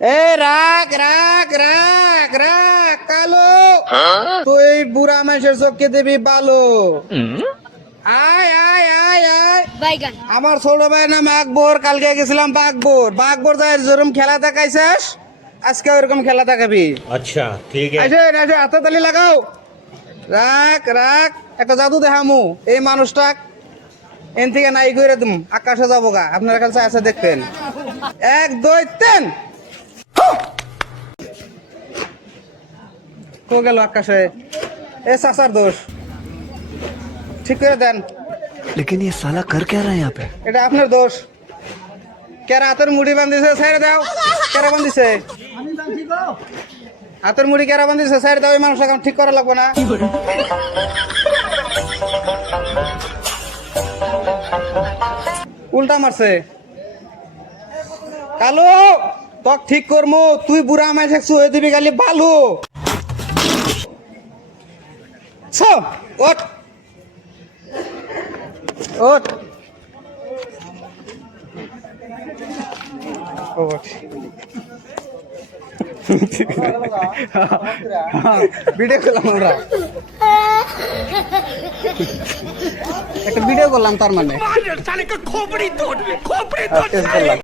এ রাখ রাখ রাখ রাখ কালো, তুই বুড়া মানুষের চোখকে দিবি ভালো। আয় আয় আয় আয়, বাইগান আমার ছোট ভাইয়ের নাম আকবর। কালকে গেছিলাম বাগবর, বাগবর যায় যেরকম খেলা দেখাইছিস আজকে ওরকম খেলা দেখাবি। अच्छा ठीक है। আসেন আসেন, হাতে তালি লাগাও। রাখ রাখ, একটা জাদু দেখামু এই মানুষটা এন থেকে নাই করে দিম, আকাশে যাবো গা। আপনার কাছে আছে দেখবেন। 1 2 3, কো গেল আকাশে? এ চাচার দোষ, ঠিক করে দেন। लेकिन ये साला कर क्या रहा है यहाँ पे? এটা আপনার দোষ। কেরা হাতের মুড়ি বান্ধিছে, ছেড়ে দাও। কেরা বান্ধিছে হাতের মুড়ি? কেরা বান্ধিছে, ছেড়ে দাও। এই মানুষটা ঠিক করা লাগবে না। উল্টা মারছে। কালো তক ঠিক করমু, তুই বুড়া আমায় থাকছু হয়ে দিবি খালি ভালো। ওঠ ওঠ ভিডিও করলাম আমরা, একটা ভিডিও করলাম তার মানে।